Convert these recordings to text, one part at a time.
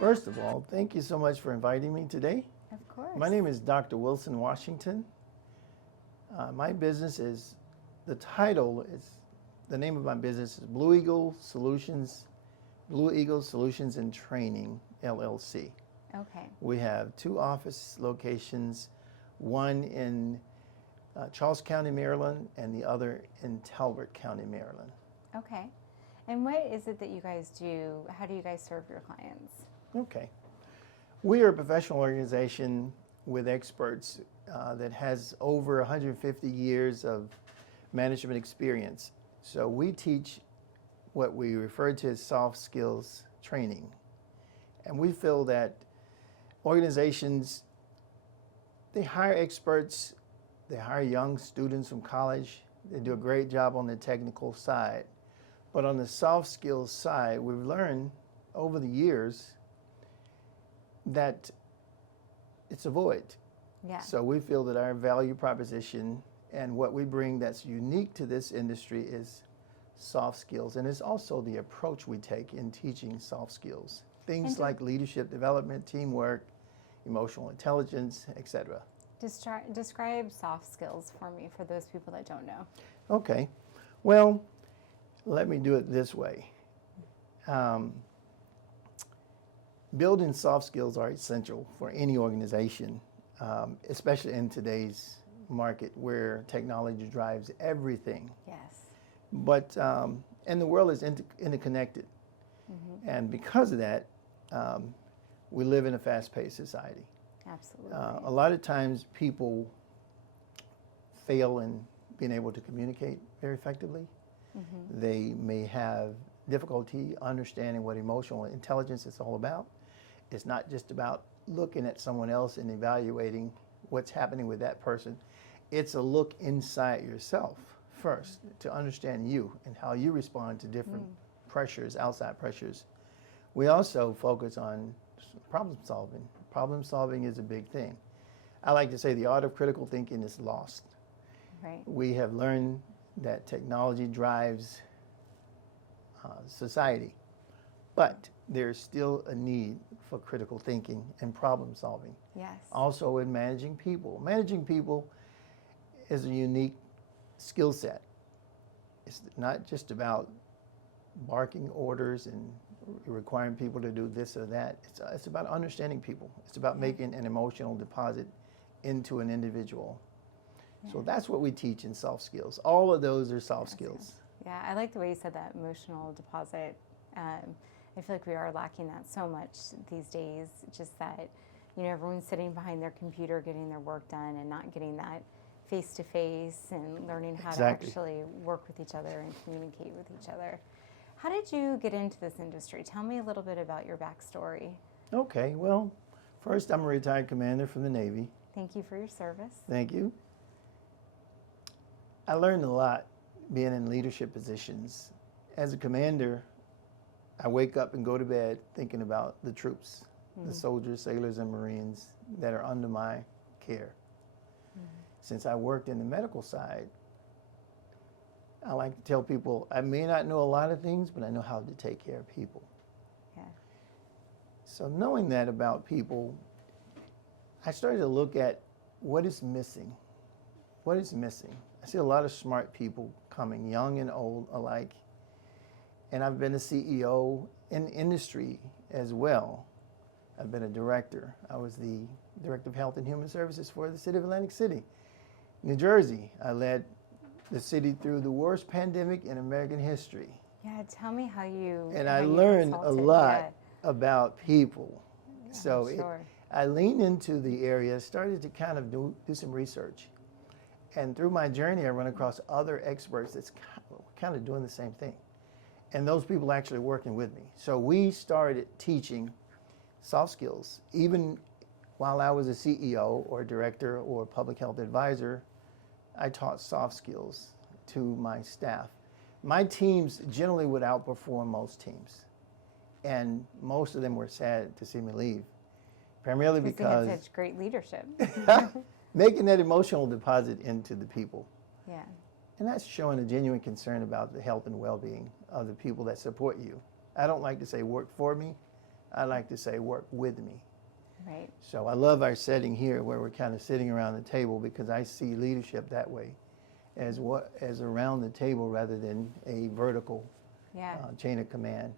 First of all, thank you so much for inviting me today. Of course. My name is Dr. Wilson Washington. My business is, the name of my business is Blue Eagle Solutions and Training, LLC. Okay. We have 2 office locations, one in Charles County, Maryland, and the other in Talbot County, Maryland. Okay. And what is it that you guys do? How do you guys serve your clients? Okay. We are a professional organization with experts that has over 150 years of management experience. So we teach what we refer to as soft skills training. And we feel that organizations, they hire experts, they hire young students from college, they do a great job on the technical side. But on the soft skills side, we've learned over the years that it's a void. Yeah. So we feel that our value proposition and what we bring that's unique to this industry is soft skills. And it's also the approach we take in teaching soft skills. Things like leadership development, teamwork, emotional intelligence, etc. Describe soft skills for me, for those people that don't know. Okay. Well, let me do it this way. Building soft skills are essential for any organization, especially in today's market where technology drives everything. Yes. But, and the world is interconnected. Mm-hmm. And because of that, we live in a fast-paced society. Absolutely. A lot of times people fail in being able to communicate very effectively. Mm-hmm. They may have difficulty understanding what emotional intelligence is all about. It's not just about looking at someone else and evaluating what's happening with that person. It's a look inside yourself first to understand you and how you respond to different pressures, outside pressures. We also focus on problem solving. Problem solving is a big thing. I like to say the art of critical thinking is lost. Right. We have learned that technology drives society, but there's still a need for critical thinking and problem solving. Yes. Also in managing people. Managing people is a unique skill set. It's not just about barking orders and requiring people to do this or that. It's about understanding people. It's about making an emotional deposit into an individual. Yeah. So that's what we teach in soft skills. All of those are soft skills. Yeah, I like the way you said that, emotional deposit. I feel like we are lacking that so much these days, just that, you know, everyone's sitting behind their computer getting their work done and not getting that face-to-face and learning how to actually work with each other and communicate with each other. How did you get into this industry? Tell me a little bit about your backstory. Okay, well, first I'm a retired commander from the Navy. Thank you for your service. Thank you. I learned a lot being in leadership positions. As a commander, I wake up and go to bed thinking about the troops, the soldiers, sailors, and Marines that are under my care. Since I worked in the medical side, I like to tell people, I may not know a lot of things, but I know how to take care of people. Yeah. So knowing that about people, I started to look at what is missing. What is missing? I see a lot of smart people coming, young and old alike. And I've been a CEO in industry as well. I've been a director. I was the Director of Health and Human Services for the city of Atlantic City, New Jersey. I led the city through the worst pandemic in American history. Yeah, tell me how you And I learned a lot about people. Yeah, so I leaned into the area, started to kind of do some research. And through my journey, I run across other experts that's kind of doing the same thing. And those people actually working with me. So we started teaching soft skills. Even while I was a CEO or director or public health advisor, I taught soft skills to my staff. My teams generally would outperform most teams. And most of them were sad to see me leave. Primarily because they had such great leadership. Making that emotional deposit into the people. Yeah. And that's showing a genuine concern about the health and well-being of the people that support you. I don't like to say work for me, I like to say work with me. Right. So I love our setting here where we're kind of sitting around the table, because I see leadership that way, as around the table rather than a vertical Yeah. chain of command.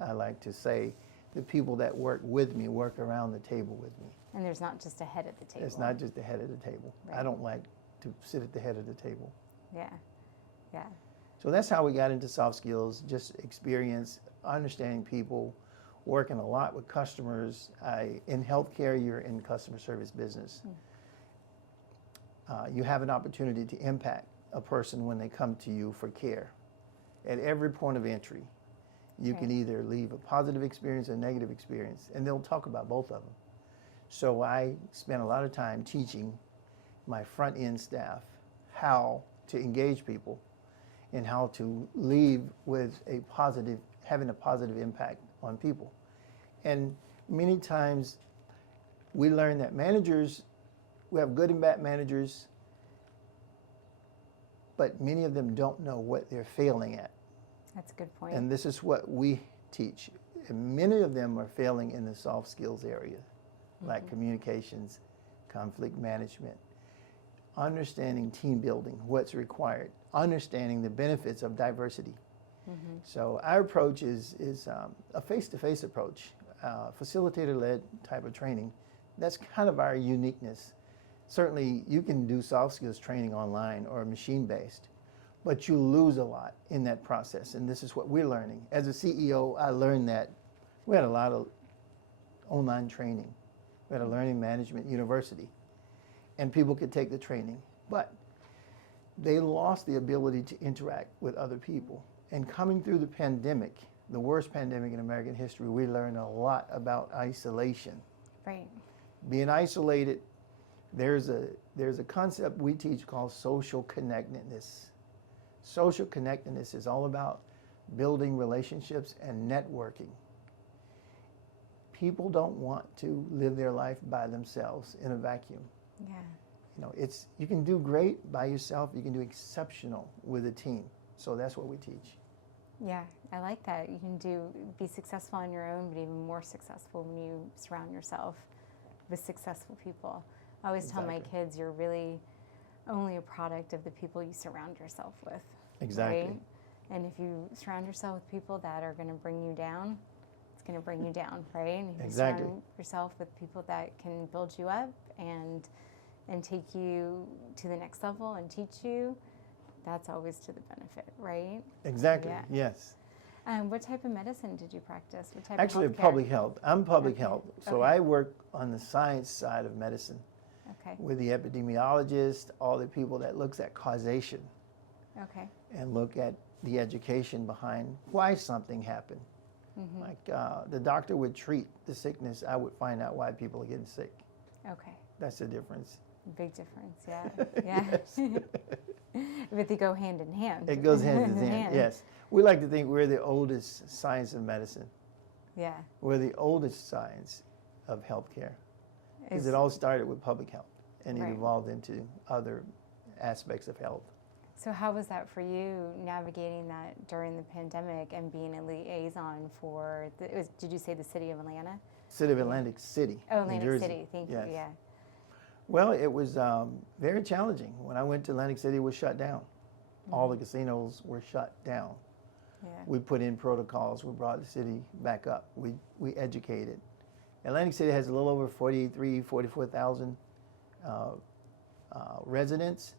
I like to say the people that work with me work around the table with me. And there's not just a head at the table. It's not just the head of the table. Right. I don't like to sit at the head of the table. Yeah. Yeah. So that's how we got into soft skills, just experience, understanding people, working a lot with customers. In healthcare, you're in customer service business. You have an opportunity to impact a person when they come to you for care. At every point of entry, you can either leave a positive experience or a negative experience, and they'll talk about both of them. So I spent a lot of time teaching my front end staff how to engage people and how to leave with having a positive impact on people. And many times we learn that managers, we have good and bad managers, but many of them don't know what they're failing at. That's a good point. And this is what we teach. And many of them are failing in the soft skills area, like communications, conflict management, understanding team building, what's required, understanding the benefits of diversity. So our approach is a face-to-face approach, facilitator-led type of training. That's kind of our uniqueness. Certainly, you can do soft skills training online or machine-based, but you lose a lot in that process, and this is what we're learning. As a CEO, I learned that we had a lot of online training. We had a learning management university, and people could take the training, but they lost the ability to interact with other people. And coming through the pandemic, the worst pandemic in American history, we learned a lot about isolation. Right. Being isolated, there's a concept we teach called social connectedness. Social connectedness is all about building relationships and networking. People don't want to live their life by themselves in a vacuum. Yeah. You know, you can do great by yourself, you can do exceptional with a team. So that's what we teach. Yeah, I like that. You can be successful on your own, but even more successful when you surround yourself with successful people. I always tell my kids, you're really only a product of the people you surround yourself with. Exactly. Right? And if you surround yourself with people that are going to bring you down, it's going to bring you down, right? And if you surround yourself with people that can build you up and take you to the next level and teach you, that's always to the benefit, right? Exactly, Yeah. yes. What type of medicine did you practice? What type Actually, of healthcare? public health. I'm public health. So Okay. I work on the science side of medicine Okay. with the epidemiologist, all the people that looks at causation Okay. and look at the education behind why something happened. Like the doctor would treat the sickness, I would find out why people are getting sick. Okay. That's the difference. Big difference, yeah. Yeah. But they go hand in hand. It goes hand in hand, yes. We like to think we're the oldest science of medicine. Yeah. We're the oldest science of healthcare. Because it all started with public health, and it Right. evolved into other aspects of health. So how was that for you, navigating that during the pandemic and being a liaison for, did you say the city of Atlanta? City of Atlantic City, Oh, New Atlantic Jersey. City, thank Yes. you, yeah. Well, it was very challenging. When I went to Atlantic City, it was shut down. All the casinos were shut down. Yeah. We put in protocols. We brought the city back up. We educated. Atlantic City has a little over 44,000 residents,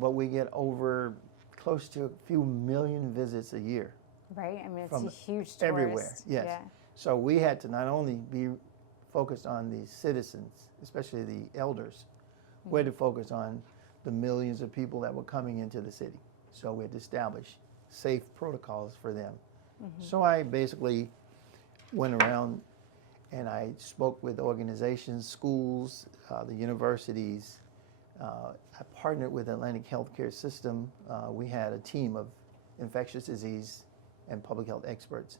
but we get over close to a few million visits a year. Right, I mean, it's From a huge tourist. everywhere, yes. Yeah. So we had to not only be focused on the citizens, especially the elders, we had to focus on the millions of people that were coming into the city. So we had to establish safe protocols for them. So I basically went around and I spoke with organizations, schools, the universities. I partnered with Atlantic Healthcare System. We had a team of infectious disease and public health experts,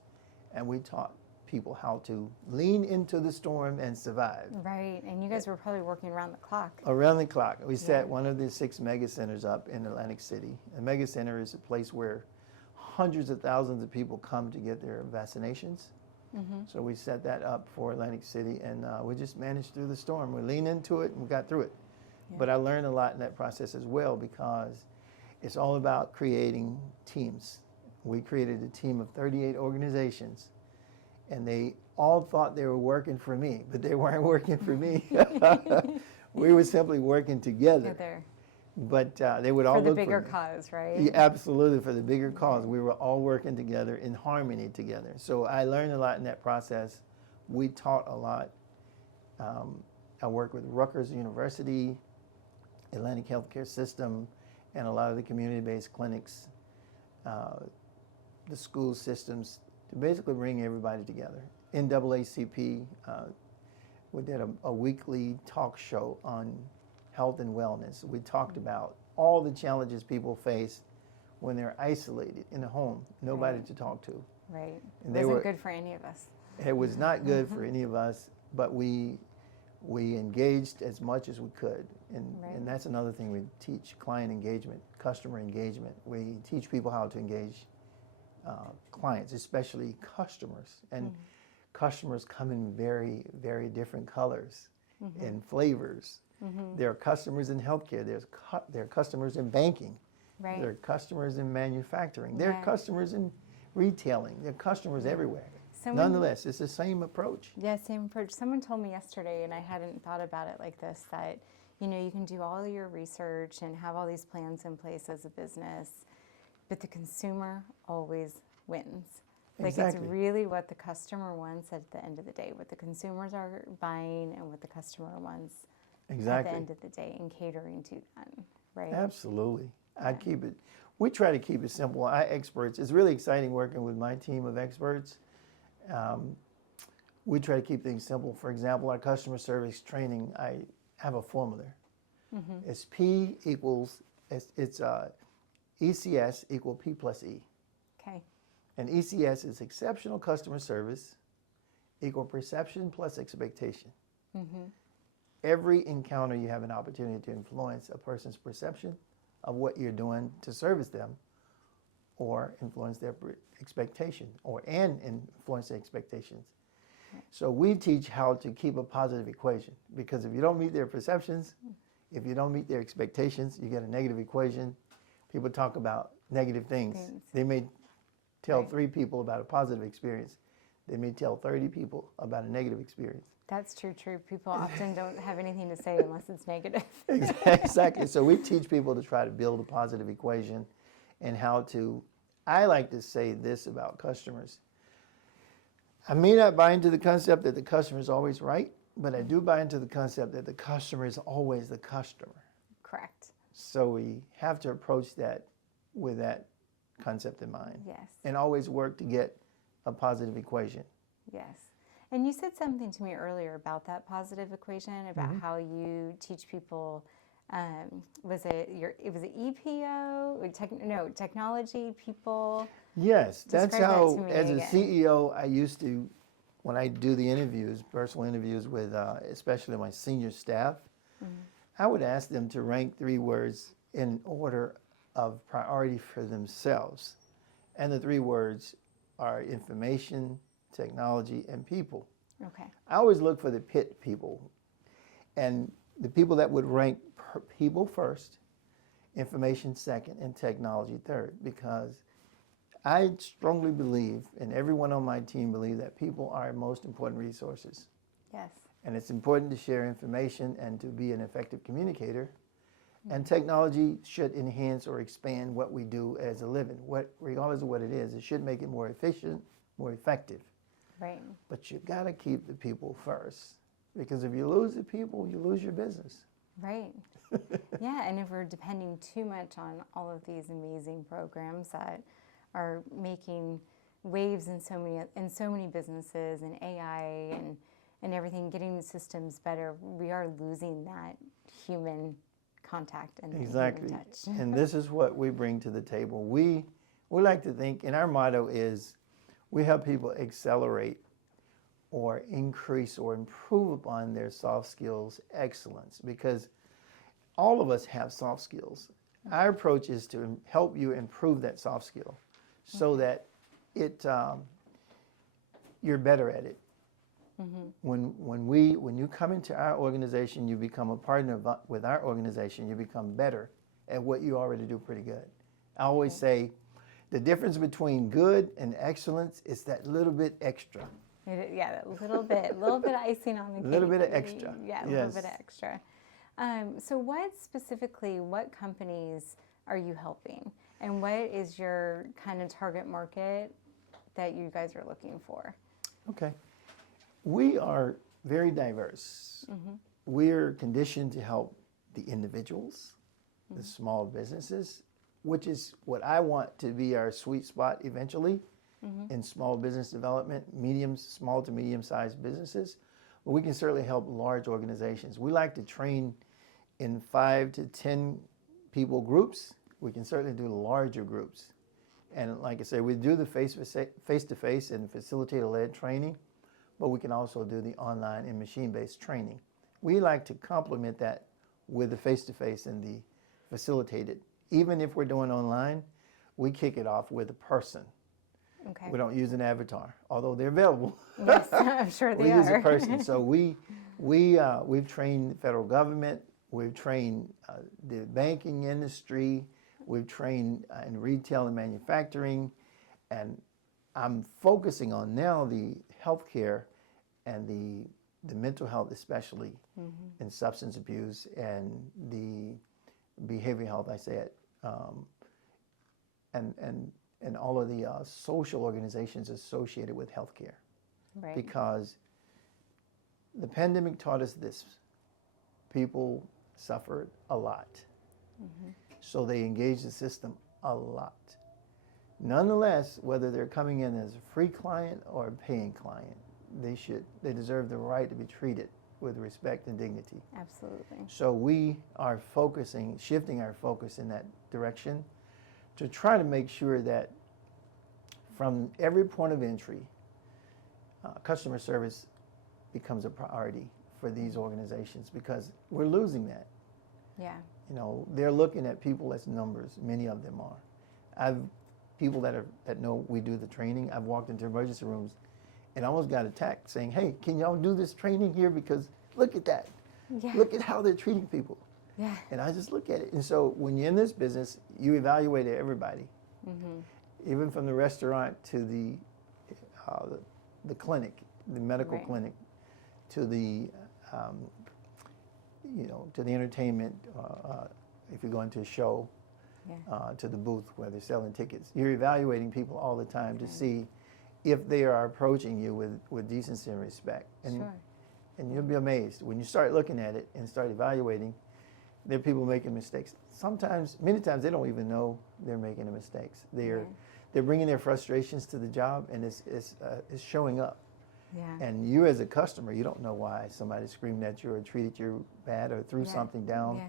and we taught people how to lean into the storm and survive. Right, and you guys were probably working around the clock. Around the clock. We set one of the 6 mega centers up in Atlantic City. A mega center is a place where hundreds of thousands of people come to get their vaccinations. So we set that up for Atlantic City, and we just managed through the storm. We leaned into it and we got through it. Yeah. But I learned a lot in that process as well, because it's all about creating teams. We created a team of 38 organizations, and they all thought they were working for me, but they weren't working for me. We were simply working together. But they would all for the look bigger for me. cause, right? Yeah, absolutely, for the bigger cause. We were all working together in harmony together. So I learned a lot in that process. We taught a lot. I worked with Rutgers University, Atlantic Healthcare System, and a lot of the community-based clinics, the school systems, to basically bring everybody together. NAACP, we did a weekly talk show on health and wellness. We talked about all the challenges people face when they're isolated in a home, nobody to talk to. Right. And It wasn't good for any of us. It was not good for any of us, but we engaged as much as we could. And that's another thing we teach: client engagement, customer engagement. We teach people how to engage clients, especially customers. And customers come in very, very different colors and flavors. There are customers in healthcare. There are customers in banking. Right. There are customers in manufacturing. There are customers in retailing. There are customers everywhere. Nonetheless, it's the same approach. Yeah, same approach. Someone told me yesterday, and I hadn't thought about it like this, that you can do all your research and have all these plans in place as a business, but the consumer always wins. Like, Exactly. it's really what the customer wants at the end of the day, what the consumers are buying and what the customer wants at the end of the day, and catering to them, right? Absolutely. We try to keep it simple. Our experts, it's really exciting working with my team of experts. We try to keep things simple. For example, our customer service training, I have a formula. It's P equals, it's ECS equal P plus E. Okay. And ECS is exceptional customer service equal perception plus expectation. Every encounter, you have an opportunity to influence a person's perception of what you're doing to service them, or influence their expectation, and influence their expectations. So we teach how to keep a positive equation, because if you don't meet their perceptions, if you don't meet their expectations, you get a negative equation. People talk about negative things. They may tell 3 people about a positive experience. They may tell 30 people about a negative experience. That's true. People often don't have anything to say unless it's negative. Exactly. So we teach people to try to build a positive equation, and how to, I like to say this about customers. I may not buy into the concept that the customer is always right, but I do buy into the concept that the customer is always the customer. Correct. So we have to approach that with that concept in mind. Yes. And always work to get a positive equation. Yes. And you said something to me earlier about that positive equation, about how you teach people, was it EPO, technology people? Yes, that's Describe that how, to me as a again. CEO, I used to, when I do the interviews, personal interviews with especially my senior staff, I would ask them to rank 3 words in order of priority for themselves. And the 3 words are information, technology, and people. Okay. I always look for the PIT people, and the people that would rank people first, information second, and technology third, because I strongly believe, and everyone on my team believes, that people are our most important resources. Yes. And it's important to share information and to be an effective communicator. And technology should enhance or expand what we do as a living. Regardless of what it is, it should make it more efficient, more effective. Right. But you got to keep the people first, because if you lose the people, you lose your business. Right. Yeah, and if we're depending too much on all of these amazing programs that are making waves in so many businesses, and AI and everything, getting the systems better, we are losing that human contact and Exactly. human touch. And this is what we bring to the table. We like to think, and our motto is, we help people accelerate or increase or improve upon their soft skills excellence, because all of us have soft skills. Our approach is to help you improve that soft skill so that you're better at it. When you come into our organization, you become a partner with our organization, you become better at what you already do pretty good. I always say the difference between good and excellence is that little bit extra. Yeah, a little bit icing on the cake. A little bit of extra. Yeah, a yes. little bit of extra. So what companies are you helping? And what is your kind of target market that you guys are looking for? Okay. We are very diverse. We're conditioned to help the individuals, the small businesses, which is what I want to be our sweet spot eventually in small business development, small to medium-sized businesses. But we can certainly help large organizations. We like to train in 5 to 10 people groups. We can certainly do larger groups. And like I said, we do the face-to-face and facilitator-led training, but we can also do the online and machine-based training. We like to complement that with the face-to-face and the facilitated. Even if we're doing online, we kick it off with a person. Okay. We don't use an avatar, although they're available. Yes, I'm sure they are. We use a person. So we've trained the federal government, we've trained the banking industry, we've trained in retail and manufacturing, and I'm focusing on now the healthcare and the mental health, especially in substance abuse and the behavioral health, I say it, and all of the social organizations associated with healthcare. Right. Because the pandemic taught us this. People suffered a lot. So they engaged the system a lot. Nonetheless, whether they're coming in as a free client or a paying client, they deserve the right to be treated with respect and dignity. Absolutely. So we are shifting our focus in that direction to try to make sure that from every point of entry, customer service becomes a priority for these organizations, because we're losing that. Yeah. You know, they're looking at people as numbers. Many of them are. People that know we do the training. I've walked into emergency rooms and almost got attacked saying, "Hey, can y'all do this training here? Because look at that. Yeah. Look at how they're treating people." Yeah. And I just look at it. And so when you're in this business, you evaluate everybody, even from the restaurant to the clinic, the medical clinic, to the to the entertainment. If you go into a show, to the booth where they're selling tickets, you're evaluating people all the time to see if they are approaching you with decency and respect. And and you'll be amazed when you start looking at it and start evaluating. There are people making mistakes. Many times, they don't even know they're making the mistakes. They're bringing their frustrations to the job, and it's showing up. Yeah. And you, as a customer, you don't know why somebody screamed at you or treated you bad or threw something down,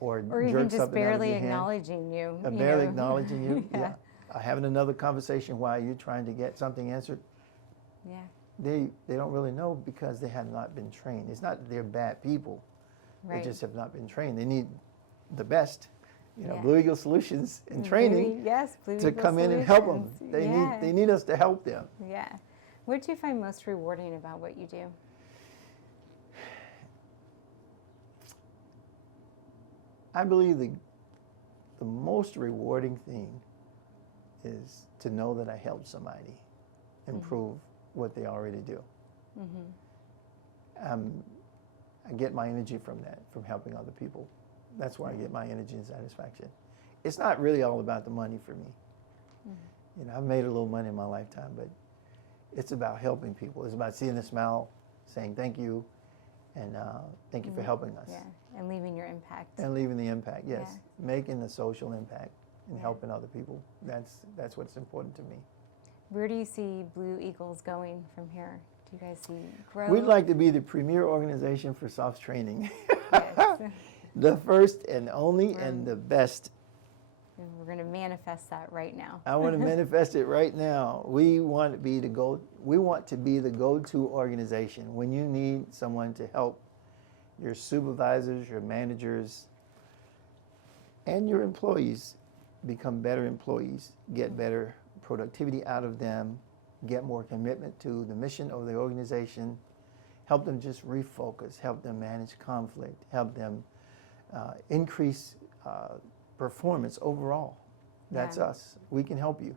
or even jerked just something out of barely your hand. acknowledging you. Barely acknowledging you. Yeah. Having another conversation while you're trying to get something answered. Yeah. They don't really know, because they have not been trained. It's not that they're bad people. Right. They just have not been trained. They need the best, Blue Eagle Solutions and training to come in and help them. They need us to help them. Yeah. What do you find most rewarding about what you do? I believe the most rewarding thing is to know that I helped somebody improve what they already do. I get my energy from that, from helping other people. That's where I get my energy and satisfaction. It's not really all about the money for me. I've made a little money in my lifetime, but it's about helping people. It's about seeing a smile, saying thank you, and thank you for helping us. Yeah, and leaving your impact. And leaving the impact, yes. Yeah. Making the social impact and helping other people. That's what's important to me. Where do you see Blue Eagles going from here? Do you guys see growth? We'd like to be the premier organization for soft training. Yes. The first and only and the best. And we're going to manifest that right now. I want to manifest it right now. We want to be the go-to organization when you need someone to help your supervisors, your managers, and your employees become better employees, get better productivity out of them, get more commitment to the mission of the organization, help them just refocus, help them manage conflict, help them increase performance overall. That's us. We can help you.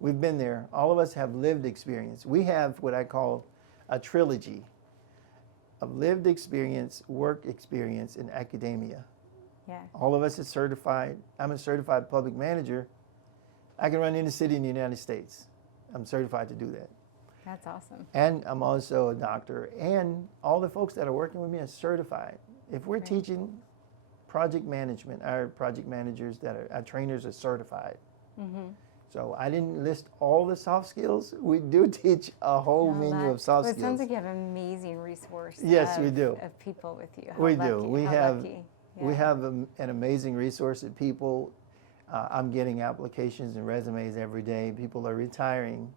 We've been there. All of us have lived experience. We have what I call a trilogy of lived experience, work experience, and academia. Yeah. All of us are certified. I'm a certified public manager. I can run any city in the United States. I'm certified to do that. That's awesome. And I'm also a doctor. And all the folks that are working with me are certified. If we're teaching project management, our project managers our trainers are certified. Mm-hmm. So I didn't list all the soft skills. We do teach a whole menu of soft skills. It sounds like you have an amazing resource. Yes, we do. Of people with you. We do. We have an amazing resource of people. I'm getting applications and resumes every day. People are retiring.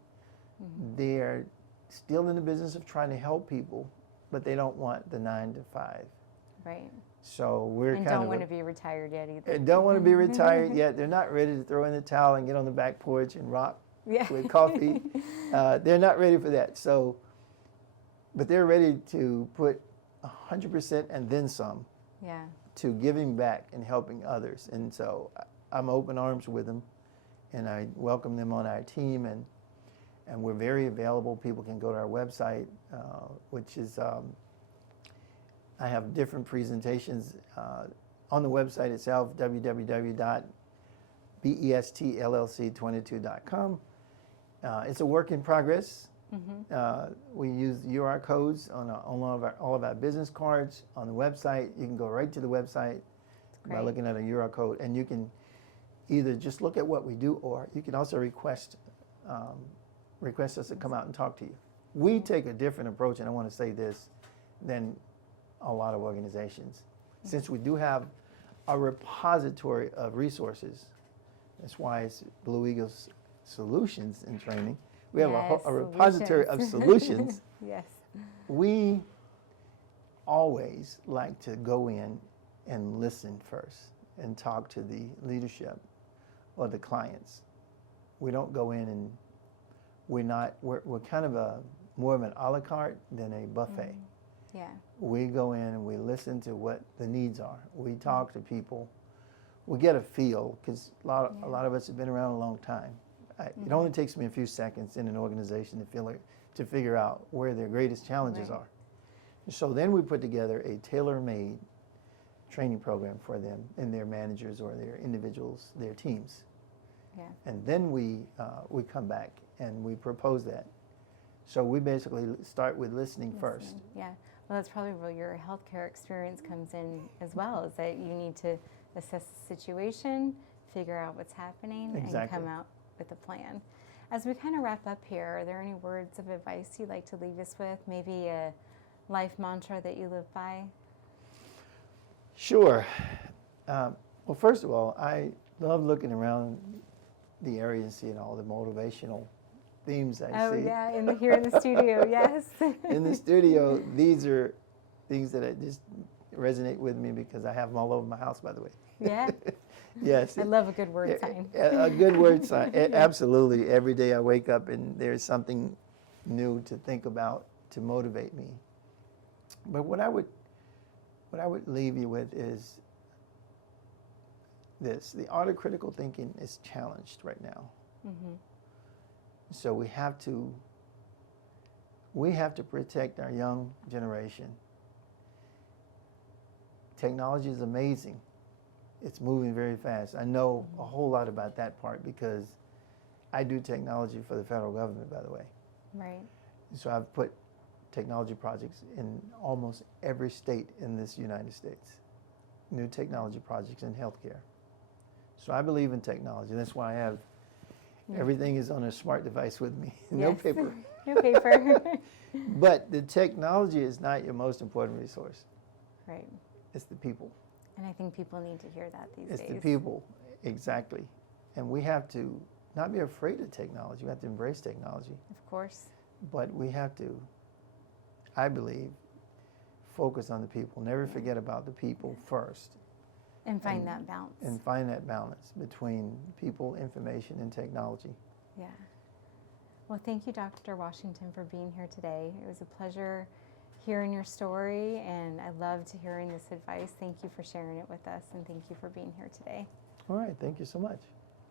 Mm-hmm. They are still in the business of trying to help people, but they don't want the 9 to 5. Right. So we're and don't want to be retired yet either. Don't want to be retired yet. They're not ready to throw in the towel and get on the back porch and rock with coffee. They're not ready for that. So, but they're ready to put 100% and then some to giving back and helping others. And so I'm open arms with them, and I welcome them on our team. And we're very available. People can go to our website, which is I have different presentations on the website itself, www.bestllc22.com. It's a work in progress. Mm-hmm. We use UR codes on all of our business cards on the website. You can go right to the website by looking at a UR code, and you can either just look at what we do, or you can also request us to come out and talk to you. We take a different approach, and I want to say this, than a lot of organizations. Since we do have a repository of resources, that's why it's Blue Eagles Solutions in Training. We have a repository of solutions. Yes. We always like to go in and listen first and talk to the leadership or the clients. We don't go in and we're kind of more of an a la carte than a buffet. Yeah. We go in and we listen to what the needs are. We talk to people. We get a feel, because a lot of us have been around a long time. It only takes me a few seconds in an organization to figure out where their greatest challenges are. So then we put together a tailor-made training program for them and their managers or their individuals, their teams. Yeah. And then we come back and we propose that. So we basically start with listening first. Yeah. Well, that's probably where your healthcare experience comes in as well, is that you need to assess the situation, figure out what's happening, and come out with a plan. As we kind of wrap up here, are there any words of advice you'd like to leave us with? Maybe a life mantra that you live by? Sure. Well, first of all, I love looking around the area and seeing all the motivational themes I see. Oh, yeah, here in the studio, yes. In the studio, these are things that just resonate with me because I have them all over my house, by the way. Yeah? Yes. I love a good word sign. A good word sign. Absolutely. Every day I wake up and there's something new to think about to motivate me. But what I would leave you with is this. The art of critical thinking is challenged right now. Mm-hmm. So we have to protect our young generation. Technology is amazing. It's moving very fast. I know a whole lot about that part because I do technology for the federal government, by the way. Right. So I've put technology projects in almost every state in this United States. New technology projects in healthcare. So I believe in technology. That's why I have everything is on a smart device with me. No paper. No paper. But the technology is not your most important resource. Right. It's the people. And I think people need to hear that these days. It's the people, exactly. And we have to not be afraid of technology. We have to embrace technology. Of course. But we have to, I believe, focus on the people. Never forget about the people first. And find that balance. And find that balance between people, information, and technology. Yeah. Well, thank you, Dr. Washington, for being here today. It was a pleasure hearing your story, and I loved hearing this advice. Thank you for sharing it with us, and thank you for being here today. All right, thank you so much.